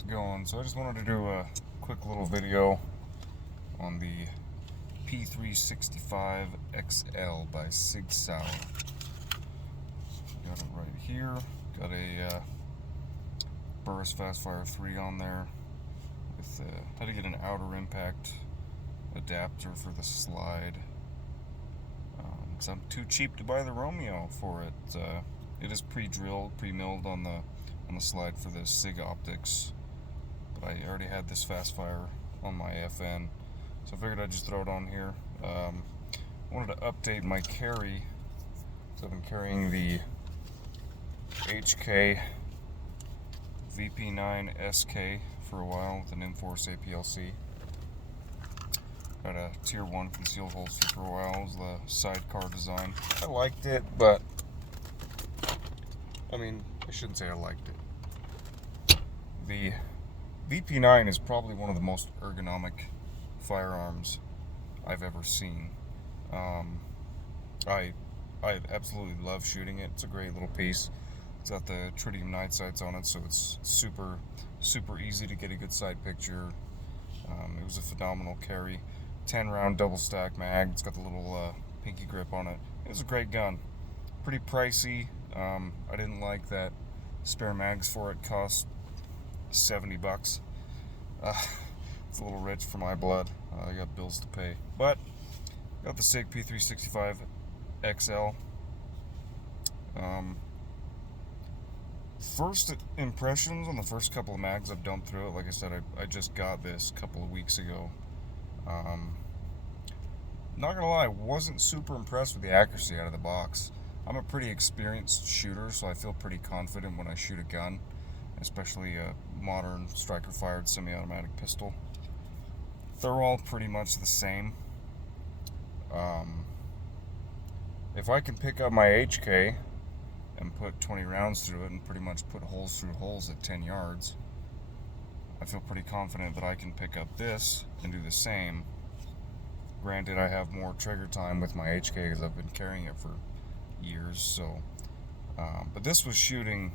How's it going? So I just wanted to do a quick little video on the P365XL by Sig P365XL. Got it right here. Got a Burris Fastfire 3 on there. With had to get an outer impact adapter for the slide. Because I'm too cheap to buy the Romeo for it. It is pre-drilled, pre-milled on the slide for the Sig optics. But I already had this Fastfire on my FN, so I figured I'd just throw it on here. I wanted to update my carry, so I've been carrying the HK VP9 SK for a while with an M-Force APLC. Had a tier 1 concealed holster for a while. It was the sidecar design. I liked it, but I shouldn't say I liked it. The VP9 is probably one of the most ergonomic firearms I've ever seen. I absolutely love shooting it. It's a great little piece. It's got the tritium night sights on it, so it's super easy to get a good sight picture. It was a phenomenal carry. 10-round double stack mag. It's got the little pinky grip on it. It was a great gun. Pretty pricey. I didn't like that spare mags for it cost $70. It's a little rich for my blood. I got bills to pay. But got the Sig P365XL. First impressions on the first couple of mags I've dumped through it. Like I said, I just got this a couple of weeks ago. Not gonna lie, I wasn't super impressed with the accuracy out of the box. I'm a pretty experienced shooter, so I feel pretty confident when I shoot a gun, especially a modern striker-fired semi-automatic pistol. They're all pretty much the same. If I can pick up my HK and put 20 rounds through it and pretty much put holes through holes at 10 yards, I feel pretty confident that I can pick up this and do the same. Granted, I have more trigger time with my HK because I've been carrying it for years, so but this was shooting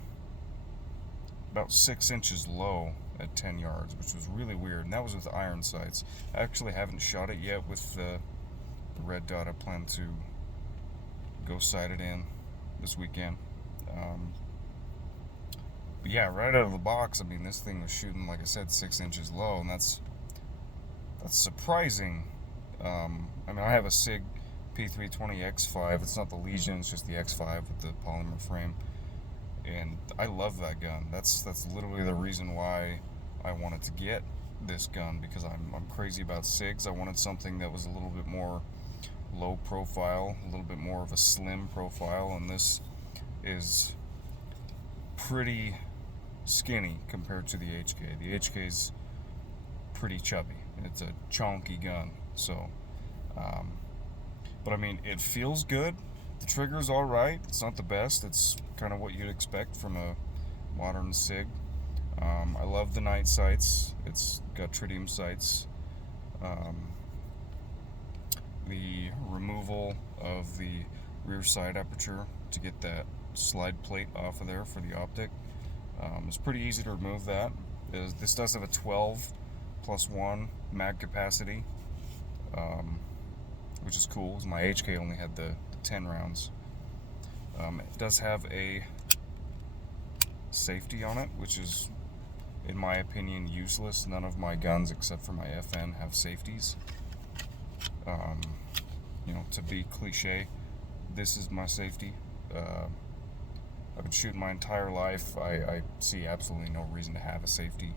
about 6 inches low at 10 yards, which was really weird, and that was with iron sights. I actually haven't shot it yet with the red dot. I plan to go sight it in this weekend. But yeah, right out of the box, this thing was shooting, like I said, 6 inches low, and that's surprising. I have a Sig P320X5. It's not the Legion, it's just the X5 with the polymer frame, and I love that gun. That's literally the reason why I wanted to get this gun, because I'm crazy about SIGs. I wanted something that was a little bit more low profile, a little bit more of a slim profile, and this is pretty skinny compared to the HK. The HK's pretty chubby. It's a chonky gun, so but it feels good. The trigger's alright. It's not the best. It's kind of what you'd expect from a modern SIG. I love the night sights. It's got tritium sights. The removal of the rear side aperture to get that slide plate off of there for the optic. It's pretty easy to remove that. This does have a 12+1 mag capacity, which is cool, because my HK only had the 10 rounds. It does have a safety on it, which is, in my opinion, useless. None of my guns, except for my FN, have safeties. To be cliche, this is my safety. I've been shooting my entire life. I see absolutely no reason to have a safety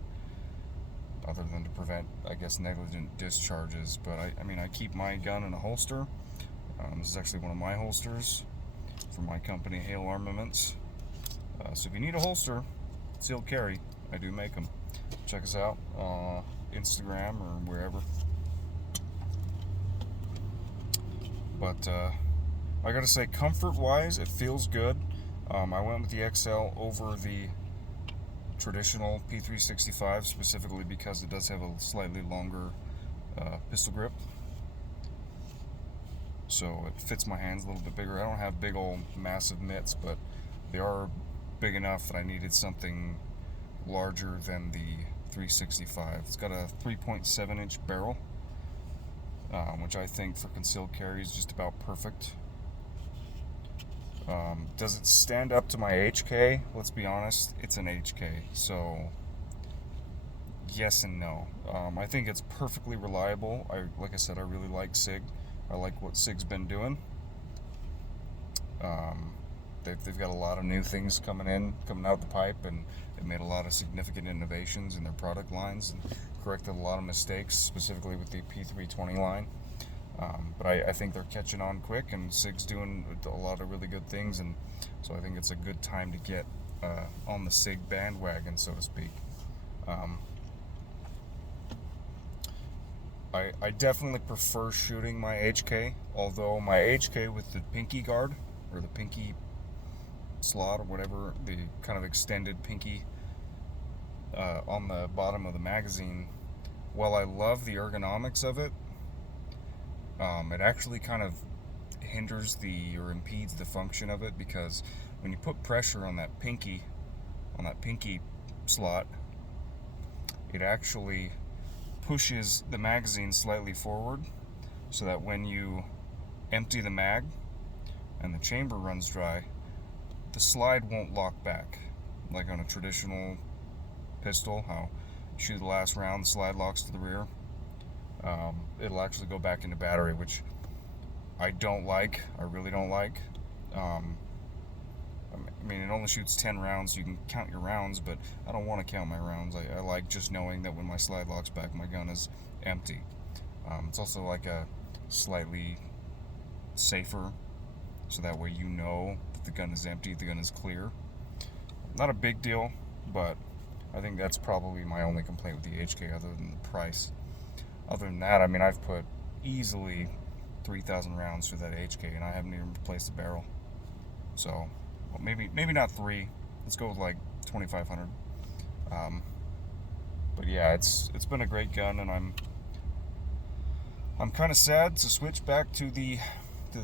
other than to prevent, I guess, negligent discharges. But I keep my gun in a holster. This is actually one of my holsters from my company, Hale Armaments. So if you need a holster, concealed carry, I do make them. Check us out on Instagram or wherever. But I gotta say, comfort-wise, it feels good. I went with the XL over the traditional P365, specifically because it does have a slightly longer pistol grip. So it fits my hands a little bit bigger. I don't have big old massive mitts, but they are big enough that I needed something larger than the P365. It's got a 3.7 inch barrel, which I think for concealed carry is just about perfect. Does it stand up to my HK? Let's be honest, it's an HK, so yes and no. I think it's perfectly reliable. Like I said, I really like Sig. I like what Sig's been doing. They've got a lot of new things coming out the pipe, and they've made a lot of significant innovations in their product lines and corrected a lot of mistakes, specifically with the P320 line. But I think they're catching on quick, and Sig's doing a lot of really good things, and so I think it's a good time to get on the Sig bandwagon, so to speak. I definitely prefer shooting my HK, although my HK with the pinky guard, or the pinky slot, or whatever, the kind of extended pinky on the bottom of the magazine, while I love the ergonomics of it, it actually kind of hinders or impedes the function of it, because when you put pressure on that pinky slot, it actually pushes the magazine slightly forward, so that when you empty the mag and the chamber runs dry, the slide won't lock back like on a traditional pistol. How you shoot the last round, the slide locks to the rear. It'll actually go back into battery, which I don't like. I really don't like. I mean, it only shoots 10 rounds, so you can count your rounds, but I don't want to count my rounds. I like just knowing that when my slide locks back, my gun is empty. It's also like a slightly safer, so that way you know that the gun is empty, the gun is clear. Not a big deal, but I think that's probably my only complaint with the HK, other than the price. Other than that, I mean, I've put easily 3,000 rounds through that HK, and I haven't even replaced the barrel. So, well, maybe not 3. Let's go with like 2,500. But yeah, it's been a great gun, and I'm kind of sad to switch back to the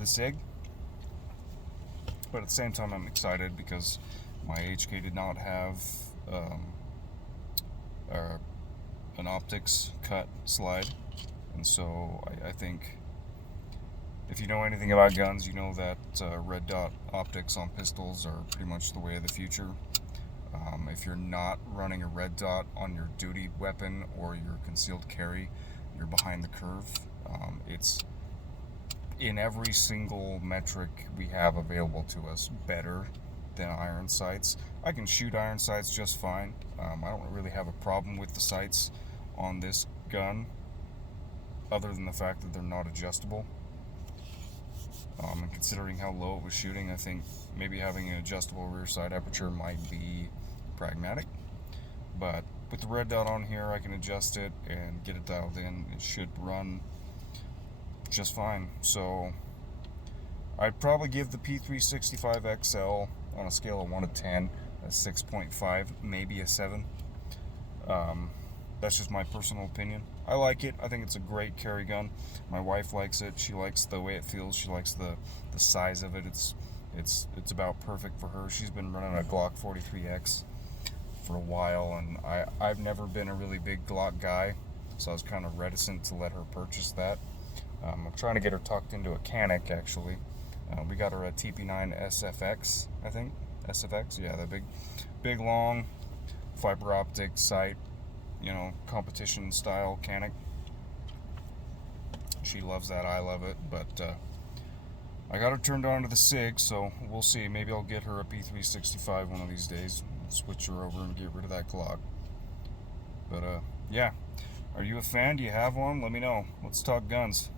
Sig. But at the same time, I'm excited because my HK did not have an optics cut slide, and so I think if you know anything about guns, you know that red dot optics on pistols are pretty much the way of the future. If you're not running a red dot on your duty weapon or your concealed carry, you're behind the curve. It's in every single metric we have available to us better than iron sights. I can shoot iron sights just fine. I don't really have a problem with the sights on this gun, other than the fact that they're not adjustable. And considering how low it was shooting, I think maybe having an adjustable rear sight aperture might be pragmatic. But with the red dot on here, I can adjust it and get it dialed in. It should run just fine. So I'd probably give the P365XL on a scale of 1 to 10 a 6.5, maybe a 7. That's just my personal opinion. I like it. I think it's a great carry gun. My wife likes it. She likes the way it feels. She likes the size of it. It's about perfect for her. She's been running a Glock 43X for a while, and I've never been a really big Glock guy, so I was kind of reticent to let her purchase that. I'm trying to get her tucked into a Canic, actually. We got her a TP9 SFX, I think. SFX, yeah, the big long fiber optic sight, competition style Canic. She loves that, I love it, but I got her turned on to the Sig, so we'll see. Maybe I'll get her a P365 one of these days, switch her over and get rid of that Glock. But yeah, are you a fan? Do you have one? Let me know. Let's talk guns.